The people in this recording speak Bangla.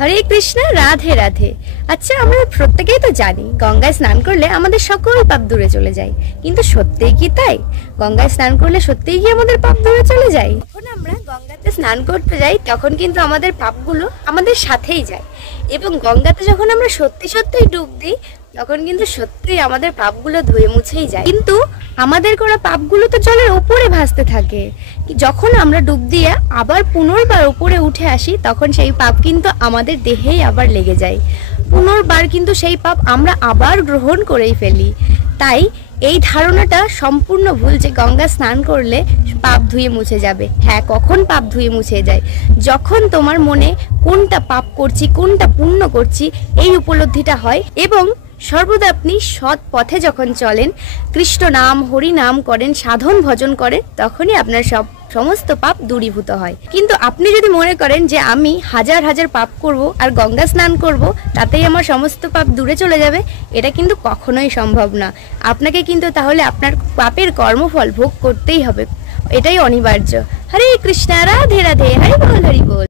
হরে কৃষ্ণ, রাধে রাধে। আচ্ছা, আমরা প্রত্যেকেই তো জানি গঙ্গায় স্নান করলে আমাদের সকল পাপ দূরে চলে যায়, কিন্তু সত্যিই কি তাই? গঙ্গায় স্নান করলে সত্যিই কি আমাদের পাপ দূরে চলে যায়? যখন আমরা গঙ্গাতে স্নান করতে যাই তখন কিন্তু আমাদের পাপগুলো আমাদের সাথেই যায়, এবং গঙ্গাতে যখন আমরা সত্যি সত্যিই ডুব দিই তখন কিন্তু সত্যি আমাদের পাপগুলো ধুয়ে মুছেই যায়। কিন্তু আমাদের করা পাপগুলো তো জলের উপরে ভাসতে থাকে। যখন আমরা ডুব দিয়ে আবার পুনর্বার উপরে উঠে আসি তখন সেই পাপ কিন্তু আমাদের দেহেই আবার লেগে যায়। পুনর্বার কিন্তু সেই পাপ আমরা আবার গ্রহণ করেই ফেলি। তাই এই ধারণাটা সম্পূর্ণ ভুল যে গঙ্গা স্নান করলে পাপ ধুয়ে মুছে যাবে। হ্যাঁ, কখন পাপ ধুয়ে মুছে যায়? যখন তোমার মনে কোনটা পাপ করছি কোনটা পুণ্য করছি এই উপলব্ধিটা হয়, এবং সর্বদা আপনি সৎ পথে যখন চলেন, কৃষ্ণ নাম হরি নাম করেন, সাধন ভজন করেন, তখনই আপনার সমস্ত পাপ দূরীভূত হয়। কিন্তু আপনি যদি মনে করেন যে আমি হাজার হাজার পাপ করব আর গঙ্গা স্নান করব তাতেই আমার সমস্ত পাপ দূরে চলে যাবে, এটা কিন্তু কখনোই সম্ভব না। আপনাকে কিন্তু তাহলে আপনার পাপের কর্মফল ভোগ করতেই হবে, এটাই অনিবার্য। হরে কৃষ্ণ, রাধে রাধে, হরি বল হরি বল।